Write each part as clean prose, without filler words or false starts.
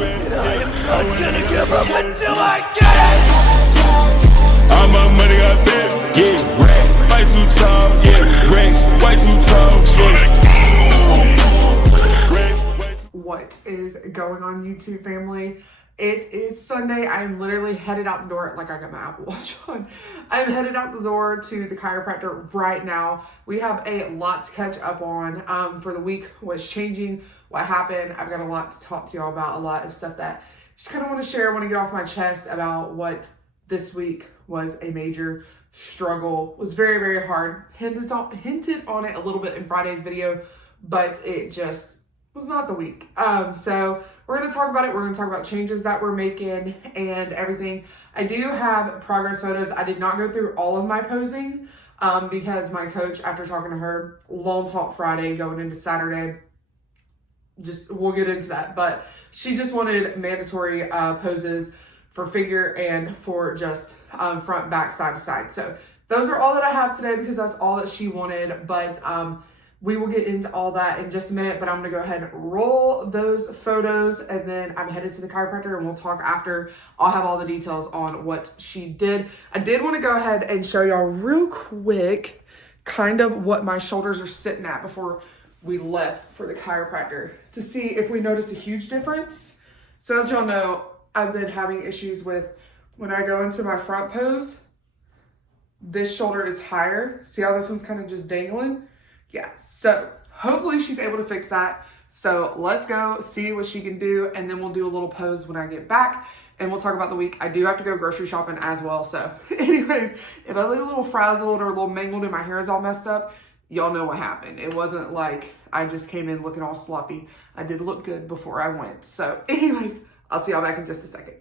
And I am not gonna give up until I get it. All my money got big, yeah, racks, way too tall, yeah, racks, way too tall, yeah. What is going on, YouTube family? It is Sunday. I'm literally headed out the door. Like, I got my Apple Watch on. I'm headed out the door to the chiropractor right now. We have a lot to catch up on for the week, what's changing, what happened. I've got a lot to talk to y'all about, a lot of stuff that I just kind of want to share. I want to get off my chest about what this week was a major struggle. It was very, very hard. Hinted on it a little bit in Friday's video, but it just was not the week. So we're going to talk about it. We're going to talk about changes that we're making and everything. I do have progress photos. I did not go through all of my posing because my coach, after talking to her, long talk Friday going into Saturday, we'll get into that. But she just wanted mandatory poses for figure and for just front, back, side to side. So those are all that I have today because that's all that she wanted. But we will get into all that in just a minute, but I'm gonna go ahead and roll those photos and then I'm headed to the chiropractor and we'll talk after. I'll have all the details on what she did. I did wanna go ahead and show y'all real quick kind of what my shoulders are sitting at before we left for the chiropractor to see if we notice a huge difference. So as y'all know, I've been having issues with when I go into my front pose, this shoulder is higher. See how this one's kind of just dangling? Yeah, so hopefully she's able to fix that. So let's go see what she can do and then we'll do a little pose when I get back and we'll talk about the week. I do have to go grocery shopping as well. So anyways, if I look a little frazzled or a little mangled and my hair is all messed up, y'all know what happened. It wasn't like I just came in looking all sloppy. I did look good before I went. So anyways, I'll see y'all back in just a second.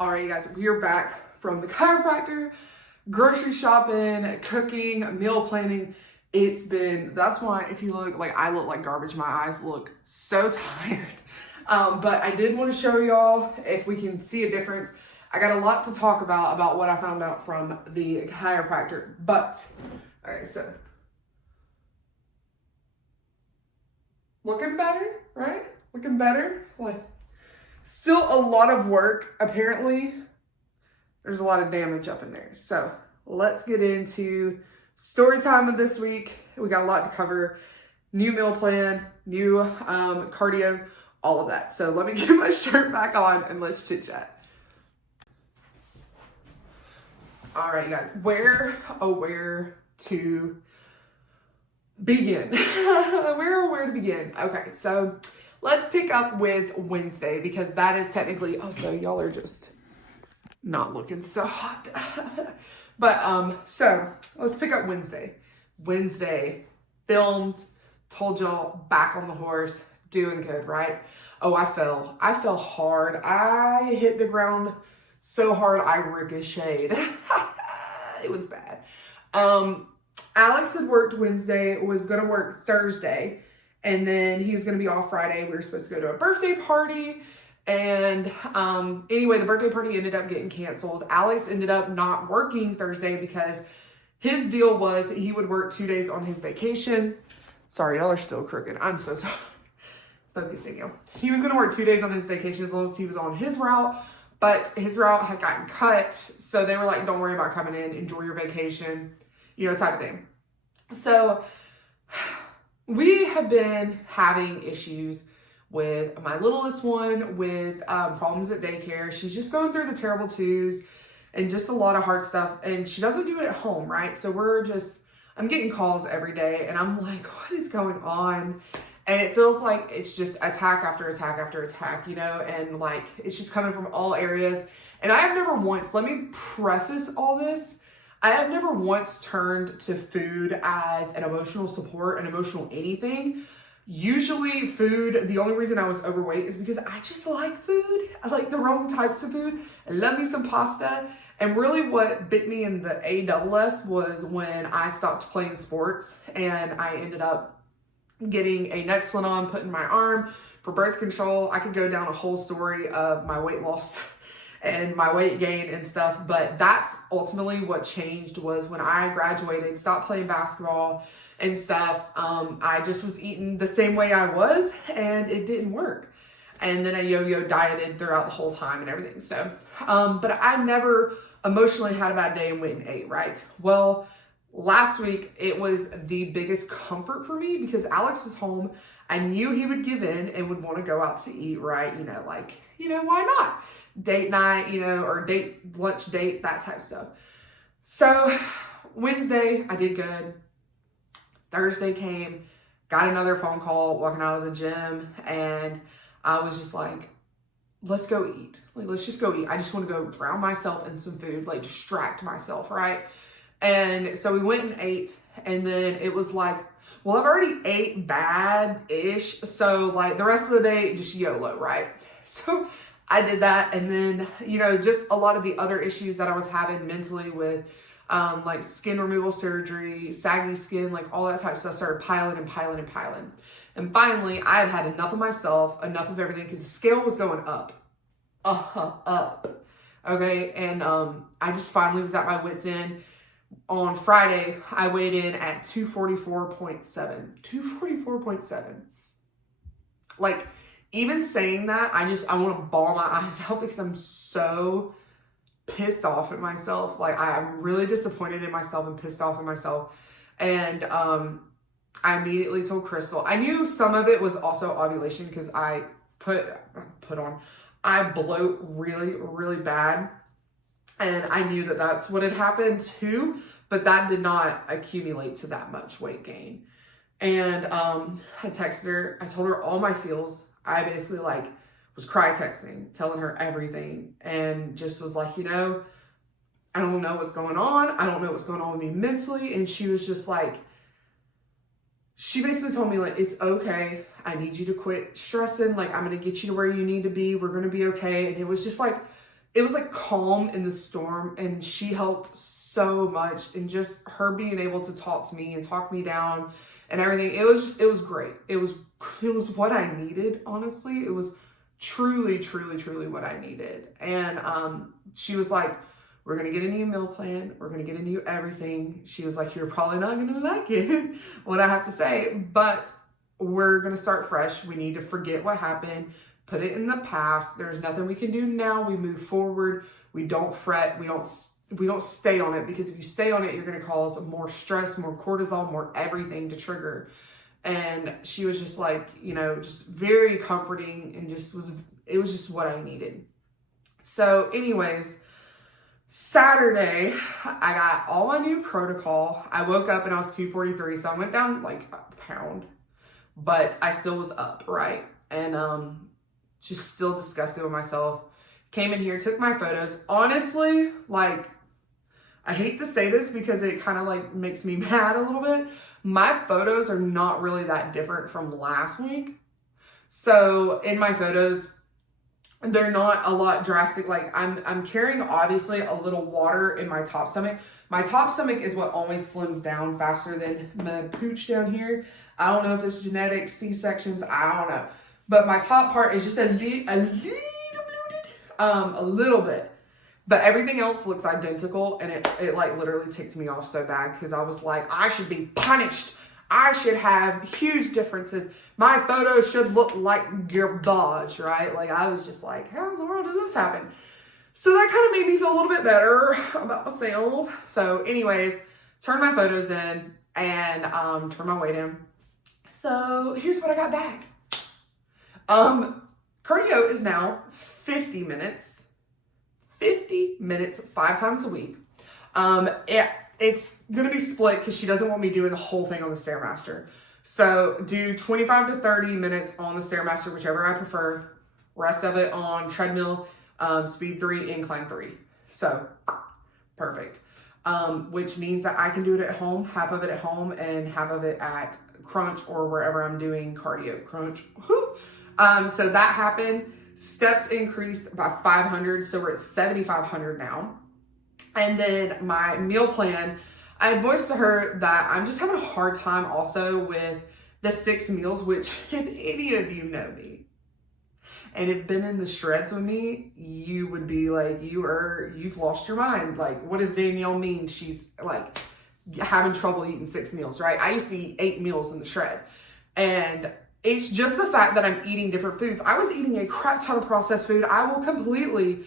All right, you guys, we are back from the chiropractor, grocery shopping, cooking, meal planning. That's why if you look, like I look like garbage, my eyes look so tired. But I did want to show y'all if we can see a difference. I got a lot to talk about what I found out from the chiropractor. But, all right, so looking better, right? Looking better, like. Still a lot of work. Apparently, there's a lot of damage up in there. So let's get into story time of this week. We got a lot to cover. New meal plan, new cardio, all of that. So let me get my shirt back on and let's chit chat. All right, guys, where to begin? where to begin? Okay, so let's pick up with Wednesday because that is technically, so y'all are just not looking so hot. But, so let's pick up Wednesday. Wednesday, filmed, told y'all back on the horse, doing good, right? Oh, I fell hard. I hit the ground so hard I ricocheted. It was bad. Alex had worked Wednesday, was gonna work Thursday. And then he was going to be off Friday. We were supposed to go to a birthday party. And anyway, the birthday party ended up getting canceled. Alex ended up not working Thursday because his deal was he would work 2 days on his vacation. Sorry, y'all are still crooked. I'm so sorry. Focusing you. He was going to work 2 days on his vacation as long as he was on his route. But his route had gotten cut. So they were like, don't worry about coming in. Enjoy your vacation. Type of thing. So we have been having issues with my littlest one with problems at daycare. She's just going through the terrible twos and just a lot of hard stuff. And she doesn't do it at home, right? So I'm getting calls every day and I'm like, what is going on? And it feels like it's just attack after attack after attack, and like it's just coming from all areas. And I have never once, let me preface all this, I have never once turned to food as an emotional support, an emotional anything. Usually food, the only reason I was overweight is because I just like food. I like the wrong types of food. I love me some pasta. And really what bit me in the ASS was when I stopped playing sports and I ended up getting a neck splint on, put in my arm for birth control. I could go down a whole story of my weight loss and my weight gain and stuff, but that's ultimately what changed was when I graduated, stopped playing basketball and stuff. I just was eating the same way I was, and it didn't work. And then I yo-yo dieted throughout the whole time and everything. So, but I never emotionally had a bad day and went and ate, right? Well, last week, it was the biggest comfort for me because Alex was home. I knew he would give in and would want to go out to eat, right? Why not? Date night, or lunch date, that type of stuff. So Wednesday, I did good. Thursday came, got another phone call walking out of the gym, and I was just like, let's go eat. Let's just go eat. I just want to go drown myself in some food, distract myself, right? And so we went and ate, and then it was like, well, I've already ate bad-ish, so the rest of the day, just YOLO, right? So I did that, and then, just a lot of the other issues that I was having mentally with skin removal surgery, saggy skin, all that type of stuff started piling. And finally, I had enough of myself, enough of everything, because the scale was going up. Okay, and I just finally was at my wit's end. On Friday, I weighed in at 244.7. 244.7. Even saying that, I want to bawl my eyes out because I'm so pissed off at myself. I'm really disappointed in myself and pissed off at myself. And I immediately told Crystal. I knew some of it was also ovulation because I I bloat really, really bad. And I knew that that's what had happened too, but that did not accumulate to that much weight gain. And I texted her. I told her all my feels. I basically was cry texting, telling her everything, and just was like, I don't know what's going on. I don't know what's going on with me mentally. And she was just she basically told me it's okay. I need you to quit stressing. I'm going to get you to where you need to be. We're going to be okay. And it was just it was calm in the storm, and she helped so much. And just her being able to talk to me and talk me down and everything. It was great. It was what I needed. Honestly, it was truly, truly, truly what I needed. And she was like, we're going to get a new meal plan. We're going to get a new everything. She was like, you're probably not going to like it, what I have to say, but we're going to start fresh. We need to forget what happened, put it in the past. There's nothing we can do now. We move forward. We don't fret. We don't stay on it, because if you stay on it, you're going to cause more stress, more cortisol, more everything to trigger. And she was just just very comforting, and it was just what I needed. So anyways, Saturday, I got all my new protocol. I woke up and I was 243, so I went down a pound, but I still was up, right? And just still disgusted with myself. Came in here, took my photos. Honestly, I hate to say this because it kind of makes me mad a little bit. My photos are not really that different from last week. So in my photos, they're not a lot drastic. I'm carrying obviously a little water in my top stomach. My top stomach is what always slims down faster than my pooch down here. I don't know if it's genetics, C-sections, I don't know. But my top part is just a little bit. But everything else looks identical, and it literally ticked me off so bad because I was like, I should be punished. I should have huge differences. My photos should look like garbage, right? I was just like, how in the world does this happen? So that kind of made me feel a little bit better about myself. So anyways, turned my photos in and turned my weight in. So here's what I got back. Cardio is now 50 minutes. 50 minutes, 5 times a week. It's going to be split because she doesn't want me doing the whole thing on the Stairmaster. So do 25 to 30 minutes on the Stairmaster, whichever I prefer. Rest of it on treadmill, speed 3, incline 3. So perfect. Which means that I can do it at home, half of it at home and half of it at Crunch or wherever I'm doing cardio. Crunch. Whoo. So that happened. Steps increased by 500, so we're at 7,500 now. And then my meal plan, I voiced to her that I'm just having a hard time also with the 6 meals, which if any of you know me and have been in the shreds with me, you would be like, you've lost your mind. Like, what does Danielle mean? She's like having trouble eating 6 meals, right? I used to eat 8 meals in the shred. And it's just the fact that I'm eating different foods. I was eating a crap ton of processed food. I will completely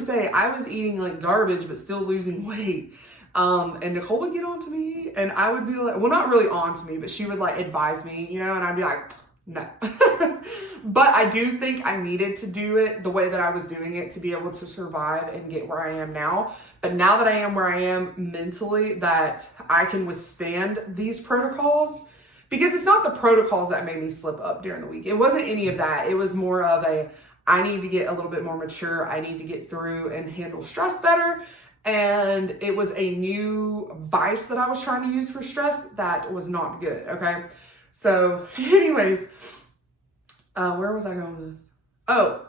say I was eating like garbage, but still losing weight. And Nicole would get on to me and I would be like, well, not really on to me, but she would like advise me, you know, and I'd be like, no. But I do think I needed to do it the way that I was doing it to be able to survive and get where I am now. But now that I am where I am mentally, that I can withstand these protocols, because it's not the protocols that made me slip up during the week. It wasn't any of that. It was more of I need to get a little bit more mature. I need to get through and handle stress better. And it was a new vice that I was trying to use for stress that was not good, okay? So anyways, where was I going with this? Oh,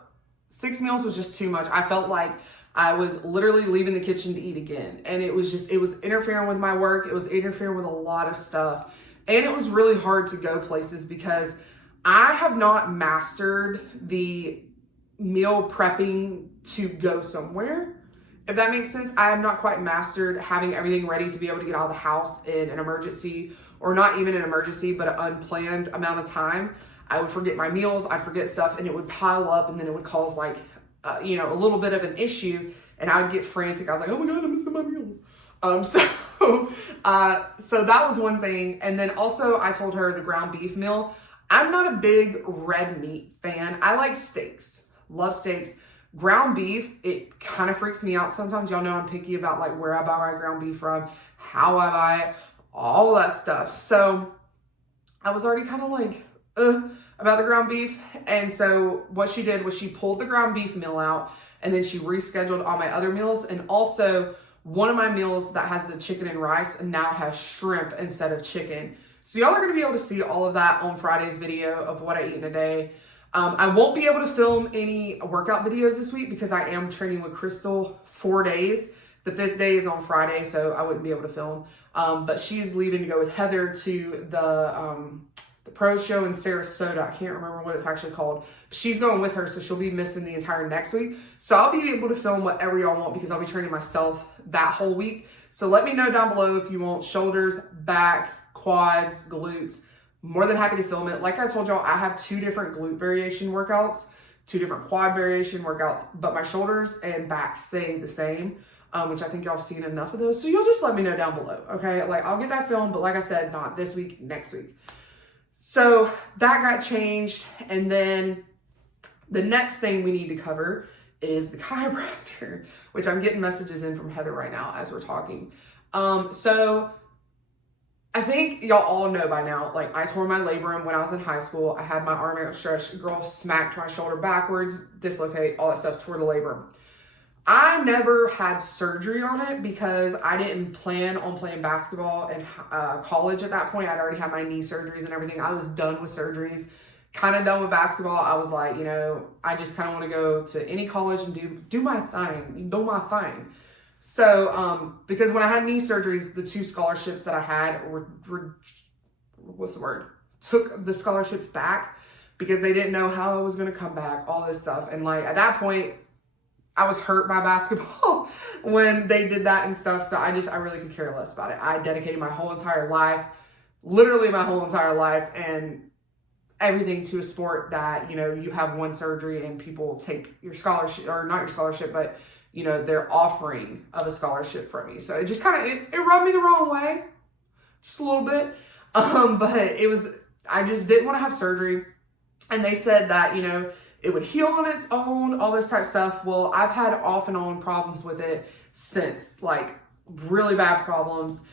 6 meals was just too much. I felt like I was literally leaving the kitchen to eat again. And it was interfering with my work. It was interfering with a lot of stuff. And it was really hard to go places because I have not mastered the meal prepping to go somewhere. If that makes sense, I have not quite mastered having everything ready to be able to get out of the house in an emergency, or not even an emergency, but an unplanned amount of time. I would forget my meals, I'd forget stuff, and it would pile up, and then it would cause like, a little bit of an issue, and I would get frantic. I was like, oh my God, I'm missing my meals. So that was one thing. And then also I told her the ground beef meal. I'm not a big red meat fan. I like steaks, love steaks. Ground beef, it kind of freaks me out sometimes. Y'all know I'm picky about like where I buy my ground beef from, how I buy it, all that stuff. So I was already kind of like, about the ground beef. And so what she did was she pulled the ground beef meal out, and then she rescheduled all my other meals. And also one of my meals that has the chicken and rice now has shrimp instead of chicken. So y'all are going to be able to see all of that on Friday's video of what I eat in a day. I won't be able to film any workout videos this week because I am training with Crystal 4 days. The 5th day is on Friday, so I wouldn't be able to film. But she's leaving to go with Heather to the pro show in Sarasota. I can't remember what it's actually called. She's going with her, so she'll be missing the entire next week. So I'll be able to film whatever y'all want because I'll be training myself that whole week. So let me know down below if you want shoulders, back, quads, glutes. More than happy to film it. Like I told y'all, I have 2 different glute variation workouts, 2 different quad variation workouts, but my shoulders and back stay the same, which I think y'all have seen enough of those. So you'll just let me know down below, okay? Like I'll get that filmed, but like I said, not this week, next week. So that got changed. And then the next thing we need to cover is the chiropractor, which I'm getting messages in from Heather right now as we're talking. So I think y'all all know by now, like I tore my labrum when I was in high school. I had my arm outstretched, a girl smacked my shoulder backwards, dislocate, all that stuff, tore the labrum. I never had surgery on it because I didn't plan on playing basketball in college at that point. I'd already had my knee surgeries and everything. I was done with surgeries, kind of done with basketball. I was like, I just kind of want to go to any college and do my thing. So, because when I had knee surgeries, the 2 scholarships that I had took the scholarships back because they didn't know how I was going to come back, all this stuff. And like, at that point, I was hurt by basketball when they did that and stuff. So I really could care less about it. I dedicated my whole entire life, literally my whole entire life, and everything to a sport that, you have one surgery and people take your scholarship, or not your scholarship, but their offering of a scholarship from you. So it just kind of, it rubbed me the wrong way, just a little bit. But I just didn't want to have surgery. And they said that, it would heal on its own, all this type of stuff. Well, I've had off and on problems with it since, like really bad problems.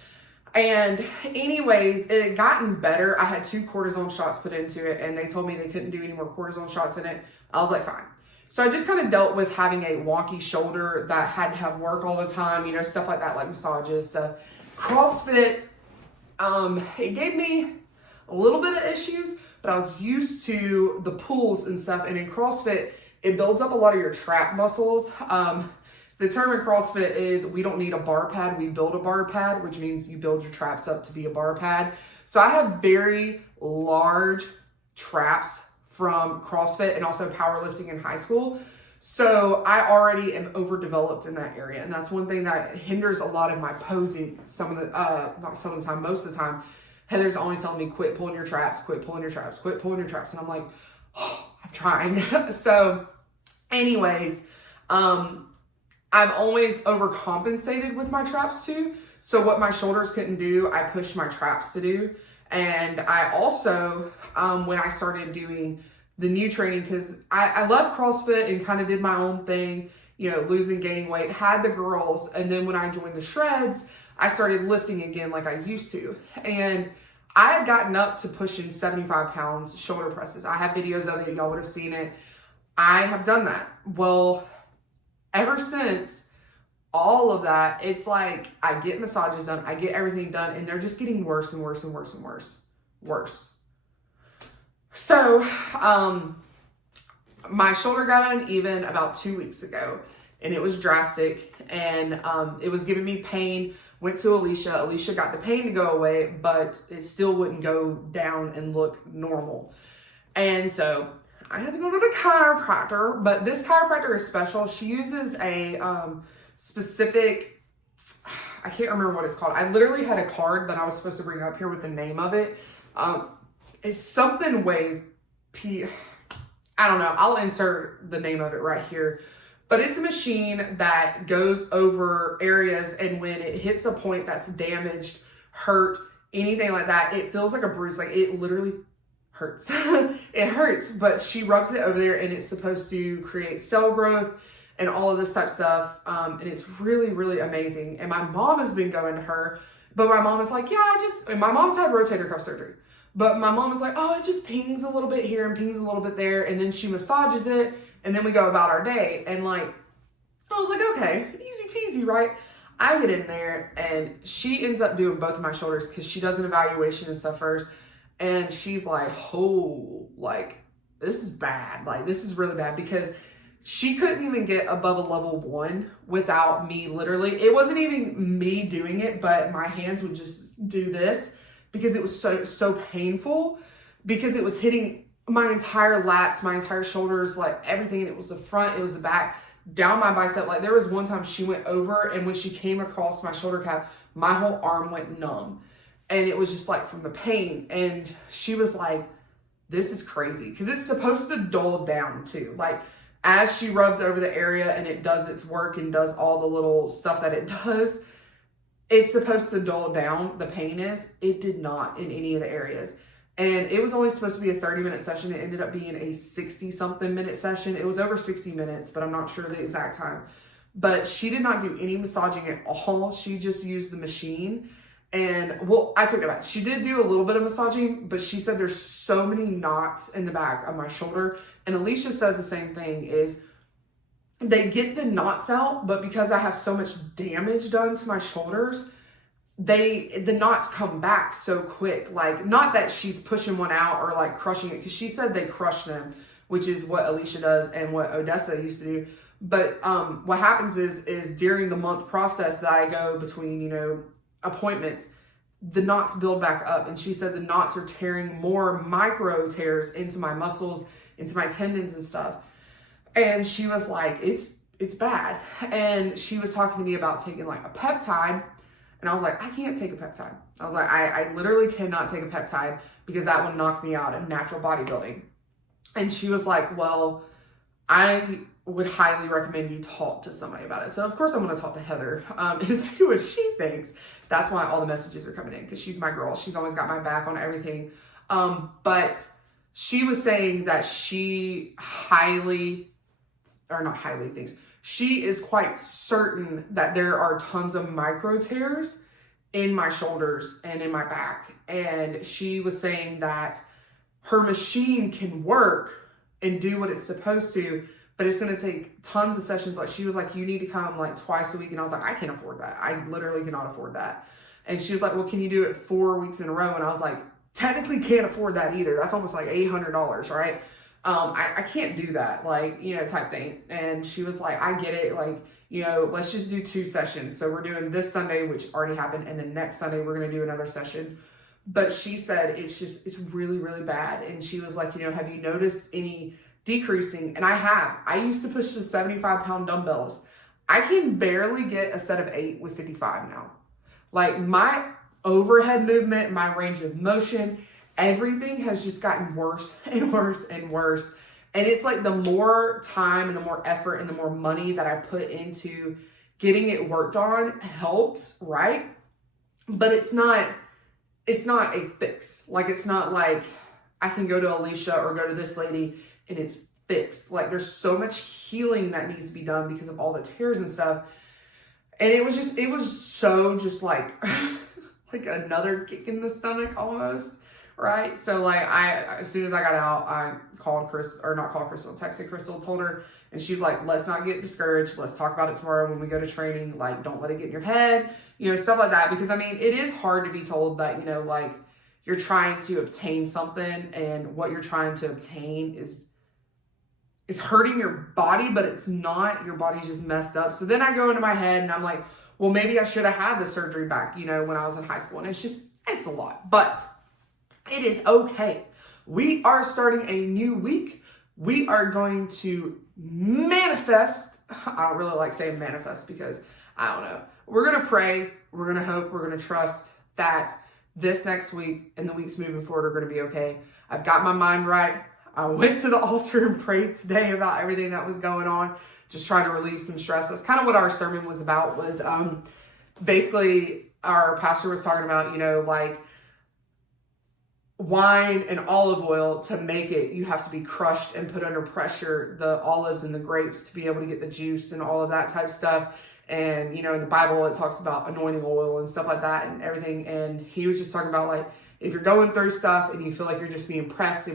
And anyways, it had gotten better. I had 2 cortisone shots put into it, and they told me they couldn't do any more cortisone shots in it. I was like, fine. So I just kind of dealt with having a wonky shoulder that had to have work all the time, stuff like that, like massages. So CrossFit, it gave me a little bit of issues, but I was used to the pulls and stuff. And in CrossFit, it builds up a lot of your trap muscles. The term in CrossFit is we don't need a bar pad, we build a bar pad, which means you build your traps up to be a bar pad. So I have very large traps from CrossFit and also powerlifting in high school. So I already am overdeveloped in that area. And that's one thing that hinders a lot of my posing not some of the time, most of the time. Heather's always telling me, quit pulling your traps, quit pulling your traps, quit pulling your traps. And I'm like, oh, I'm trying. So anyways, I've always overcompensated with my traps too. So what my shoulders couldn't do, I pushed my traps to do. And I also, when I started doing the new training, because I left CrossFit and kind of did my own thing, you know, losing, gaining weight, had the girls. And then when I joined the Shreds, I started lifting again like I used to. And I had gotten up to pushing 75 pounds shoulder presses. I have videos of it. Y'all would have seen it. I have done that. Well, ever since all of that, it's like I get massages done, I get everything done, and they're just getting worse and worse and worse and worse. Worse. So, my shoulder got uneven about 2 weeks ago, and it was drastic, and it was giving me pain. Went to Alicia. Alicia got the pain to go away, but it still wouldn't go down and look normal. And so I had to go to the chiropractor, but this chiropractor is special. She uses a specific, I can't remember what it's called. I literally had a card that I was supposed to bring up here with the name of it. It's something wave P. I don't know. I'll insert the name of it right here. But it's a machine that goes over areas, and when it hits a point that's damaged, hurt, anything like that, it feels like a bruise. Like it literally hurts. It hurts, but she rubs it over there, and it's supposed to create cell growth and all of this type of stuff. And it's really, really amazing. And my mom has been going to her, but my mom is like, yeah, and my mom's had rotator cuff surgery. But my mom is like, oh, it just pings a little bit here and pings a little bit there. And then she massages it, and then we go about our day. And like, I was like, okay, easy peasy, right? I get in there, and she ends up doing both of my shoulders because she does an evaluation and stuff first. And she's like, oh, like, this is bad. Like, this is really bad, because she couldn't even get above a level 1 without me literally. It wasn't even me doing it, but my hands would just do this because it was so painful, because it was hitting my entire lats, my entire shoulders, like everything. And it was the front, it was the back, down my bicep. Like there was one time she went over, and when she came across my shoulder cap, my whole arm went numb. And it was just like from the pain. And she was like, this is crazy. Because it's supposed to dull down too. Like as she rubs over the area and it does its work and does all the little stuff that it does, it's supposed to dull down, the pain is. It did not in any of the areas. And it was only supposed to be a 30-minute session. It ended up being a 60-something minute session. It was over 60 minutes, but I'm not sure the exact time. But she did not do any massaging at all. She just used the machine. And, well, I took it back. She did do a little bit of massaging, but she said there's so many knots in the back of my shoulder. And Alicia says the same thing, is they get the knots out, but because I have so much damage done to my shoulders, the knots come back so quick. Like, not that she's pushing one out or like crushing it, because she said they crush them, which is what Alicia does and what Odessa used to do. But what happens is during the month process that I go between, you know, appointments, the knots build back up. And she said the knots are tearing more micro tears into my muscles, into my tendons and stuff. And she was like, it's bad. And she was talking to me about taking like a peptide. And I was like, I can't take a peptide. I was like, I literally cannot take a peptide, because that would knock me out of natural bodybuilding. And she was like, well, I would highly recommend you talk to somebody about it. So of course I'm going to talk to Heather and see what she thinks. That's why all the messages are coming in, because she's my girl. She's always got my back on everything. But she was saying that she she is quite certain that there are tons of micro tears in my shoulders and in my back. And she was saying that her machine can work and do what it's supposed to, but it's going to take tons of sessions. Like she was like, you need to come like twice a week. And I was like, I can't afford that. I literally cannot afford that. And she was like, well, can you do it 4 weeks in a row? And I was like, technically can't afford that either. That's almost like $800, right? I can't do that, like, you know, type thing. And she was like, I get it. Like, you know, let's just do 2 sessions. So we're doing this Sunday, which already happened. And then next Sunday, we're going to do another session. But she said it's really, really bad. And she was like, have you noticed any decreasing? And I have. I used to push the 75-pound dumbbells. I can barely get a set of 8 with 55 now. Like my overhead movement, my range of motion, everything has just gotten worse and worse and worse. And it's like the more time and the more effort and the more money that I put into getting it worked on helps, right? But it's not a fix. Like, it's not like I can go to Alicia or go to this lady and it's fixed. Like, there's so much healing that needs to be done because of all the tears and stuff. And it was so just like, like another kick in the stomach almost, right? So like as soon as I got out, I texted Crystal, told her, and she's like, let's not get discouraged. Let's talk about it tomorrow when we go to training. Like, don't let it get in your head, stuff like that. Because I mean, it is hard to be told that, like you're trying to obtain something and what you're trying to obtain is hurting your body, but it's not. Your body's just messed up. So then I go into my head and I'm like, well, maybe I should have had the surgery back, when I was in high school. And it's a lot, but it is okay. We are starting a new week. We are going to manifest. I don't really like saying manifest because I don't know. We're going to pray. We're going to hope. We're going to trust that this next week and the weeks moving forward are going to be okay. I've got my mind right. I went to the altar and prayed today about everything that was going on, just trying to relieve some stress. That's kind of what our sermon was about, was basically our pastor was talking about, like wine and olive oil, to make it, you have to be crushed and put under pressure, the olives and the grapes, to be able to get the juice and all of that type of stuff. And, in the Bible, it talks about anointing oil and stuff like that and everything. And he was just talking about, like, if you're going through stuff and you feel like you're just being impressed,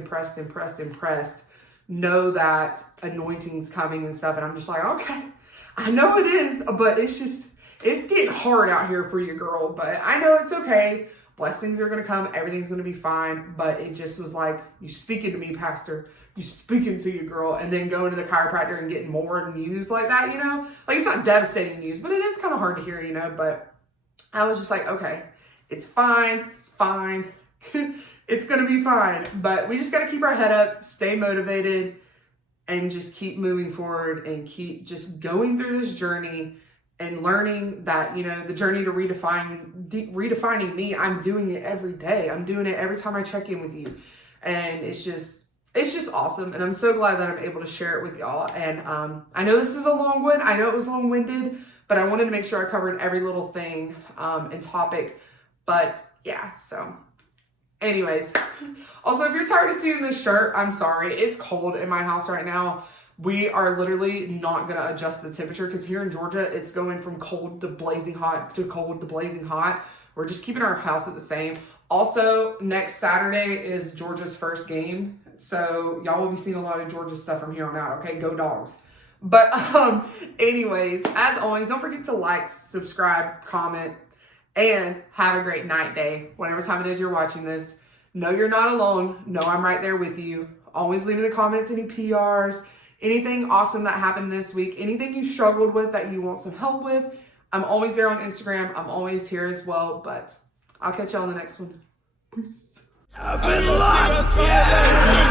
know that anointing's coming and stuff. And I'm just like, okay, I know it is, but it's getting hard out here for you, girl. But I know it's okay. Blessings are going to come. Everything's going to be fine. But it just was like, you speaking to me, pastor. You speaking to you, girl. And then going to the chiropractor and getting more news like that, Like, it's not devastating news, but it is kind of hard to hear, But I was just like, okay, it's fine. It's fine. It's going to be fine. But we just got to keep our head up, stay motivated, and just keep moving forward and keep just going through this journey and learning that, the journey to redefining me, I'm doing it every day. I'm doing it every time I check in with you. And it's just awesome. And I'm so glad that I'm able to share it with y'all. And I know this is a long one. I know it was long-winded, but I wanted to make sure I covered every little thing and topic. But yeah, so anyways. Also, if you're tired of seeing this shirt, I'm sorry. It's cold in my house right now. We are literally not going to adjust the temperature because here in Georgia, it's going from cold to blazing hot to cold to blazing hot. We're just keeping our house at the same. Also, next Saturday is Georgia's first game. So y'all will be seeing a lot of Georgia stuff from here on out. Okay, go Dogs. But anyways, as always, don't forget to like, subscribe, comment, and have a great night, day. Whatever time it is you're watching this. Know you're not alone. Know I'm right there with you. Always leave in the comments any PRs, anything awesome that happened this week, anything you struggled with that you want some help with. I'm always there on Instagram. I'm always here as well, but I'll catch y'all on the next one. Peace. I've been locked, yeah.